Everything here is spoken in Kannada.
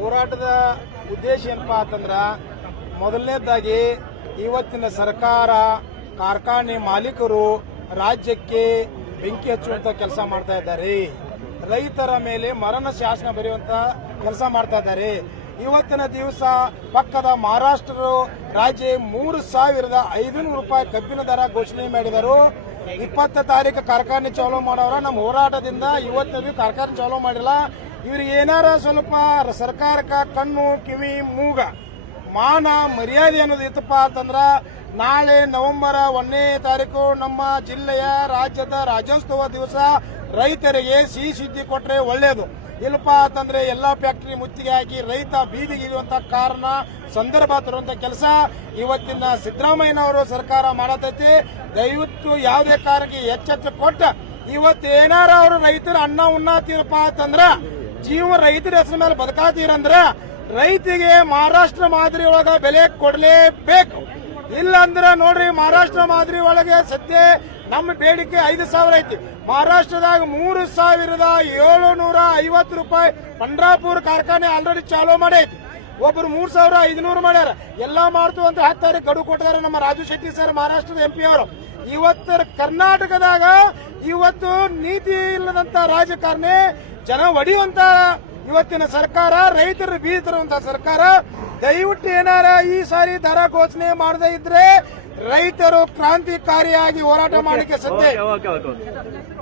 ಹೋರಾಟದ ಉದ್ದೇಶ ಏನಪ್ಪಾ ಅಂತಂದ್ರ ಮೊದಲನೇದಾಗಿ ಇವತ್ತಿನ ಸರ್ಕಾರ ಕಾರ್ಖಾನೆ ಮಾಲೀಕರು ರಾಜ್ಯಕ್ಕೆ ಬೆಂಕಿ ಹಚ್ಚುವಂತ ಕೆಲಸ ಮಾಡ್ತಾ ಇದ್ದಾರೆ. ರೈತರ ಮೇಲೆ ಮರಣ ಶಾಸನ ಬರೆಯುವಂತ ಕೆಲಸ ಮಾಡ್ತಾ ಇದ್ದಾರೆ. ಇವತ್ತಿನ ದಿವಸ ಪಕ್ಕದ ಮಹಾರಾಷ್ಟ್ರ ರಾಜ್ಯ ಮೂರು ಸಾವಿರದ ಐದುನೂರು ರೂಪಾಯಿ ಕಬ್ಬಿನ ದರ ಘೋಷಣೆ ಮಾಡಿದರು. ಇಪ್ಪತ್ತ ತಾರೀಕು ಕಾರ್ಖಾನೆ ಚಾಲೋ ಮಾಡೋರ ನಮ್ಮ ಹೋರಾಟದಿಂದ ಇವತ್ತಿನ ಕಾರ್ಖಾನೆ ಚಾಲೋ ಮಾಡಿಲ್ಲ. ಇವ್ರಿಗೆ ಏನಾರ ಸ್ವಲ್ಪ ಸರ್ಕಾರಕ್ಕ ಕಣ್ಣು, ಕಿವಿ, ಮೂಗ, ಮಾನ, ಮರ್ಯಾದೆ ಅನ್ನೋದು ಇತ್ತಪ್ಪ ಅಂತಂದ್ರ ನಾಳೆ ನವೆಂಬರ್ ಒಂದನೇ ತಾರೀಕು ನಮ್ಮ ಜಿಲ್ಲೆಯ ರಾಜ್ಯದ ರಾಜ್ಯೋತ್ಸವ ದಿವಸ ರೈತರಿಗೆ ಸಿಹಿ ಸುದ್ದಿ ಕೊಟ್ಟರೆ ಒಳ್ಳೇದು. ಇಲ್ಲಪ್ಪ ಅಂತಂದ್ರೆ ಎಲ್ಲಾ ಫ್ಯಾಕ್ಟರಿ ಮುತ್ತಿಗೆ ಹಾಕಿ ರೈತ ಬೀದಿಗೆ ಇರುವಂತ ಕಾರಣ ಸಂದರ್ಭ ತರುವಂತ ಕೆಲಸ. ಇವತ್ತಿನ ಸಿದ್ದರಾಮಯ್ಯನವರು ಸರ್ಕಾರ ಮಾಡತೈತಿ. ದಯವಿಟ್ಟು ಯಾವುದೇ ಕಾರಣಕ್ಕೆ ಎಚ್ಚೆತ್ತು ಕೊಟ್ಟ ಇವತ್ತೇನಾರ ಅವರು ರೈತರ ಅನ್ನ ಉಣ್ಣಾತೀರಪ್ಪ ಅಂತಂದ್ರ, ಜೀವ ರೈತರ ಹೆಸರ ಮೇಲೆ ಬದುಕಾತೀರಂದ್ರ ರೈತಿಗೆ ಮಹಾರಾಷ್ಟ್ರ ಮಾದರಿ ಒಳಗ ಬೆಲೆ ಕೊಡ್ಲೇಬೇಕು. ಇಲ್ಲ ಅಂದ್ರ ನೋಡ್ರಿ, ಮಹಾರಾಷ್ಟ್ರ ಮಾದರಿ ಒಳಗೆ ಸದ್ಯ ನಮ್ಮ ಬೇಡಿಕೆ ಐದು ಸಾವಿರ ಐತಿ. ಮಹಾರಾಷ್ಟ್ರದಾಗ ಮೂರು ಸಾವಿರದ ಏಳುನೂರ ಐವತ್ತು ರೂಪಾಯಿ ಪಂಡ್ರಾಪುರ ಕಾರ್ಖಾನೆ ಆಲ್ರೆಡಿ ಚಾಲೂ ಮಾಡೈತಿ ಒಬ್ರು ಮೂರ್ ಸಾವಿರ ಐದುನೂರು ಮಾಡ್ಯಾರ. ಎಲ್ಲಾ ಮಾಡ್ತು ಅಂತ ಹಾಕ್ತಾರೆ ಗಡು ಕೊಟ್ಟಾರ ನಮ್ಮ ರಾಜು ಶೆಟ್ಟಿ ಸರ್, ಮಹಾರಾಷ್ಟ್ರದ ಎಂಪಿ ಅವರು. ಇವತ್ತು ಕರ್ನಾಟಕದಾಗ, ಇವತ್ತು ನೀತಿ ಇಲ್ಲದಂತ ರಾಜಕಾರಣಿ ಜನ ಒಡೆಯುವಂತ ಇವತ್ತಿನ ಸರ್ಕಾರ ರೈತರು ಬೀದಿರುವಂತಹ ಸರ್ಕಾರ ದಯವಿಟ್ಟು ಏನಾರ ಈ ಸಾರಿ ದರ ಘೋಷಣೆ ಮಾಡದೇ ಇದ್ರೆ ರೈತರು ಕ್ರಾಂತಿಕಾರಿಯಾಗಿ ಹೋರಾಟ ಮಾಡಲಿಕ್ಕೆ ಸದ್ಯ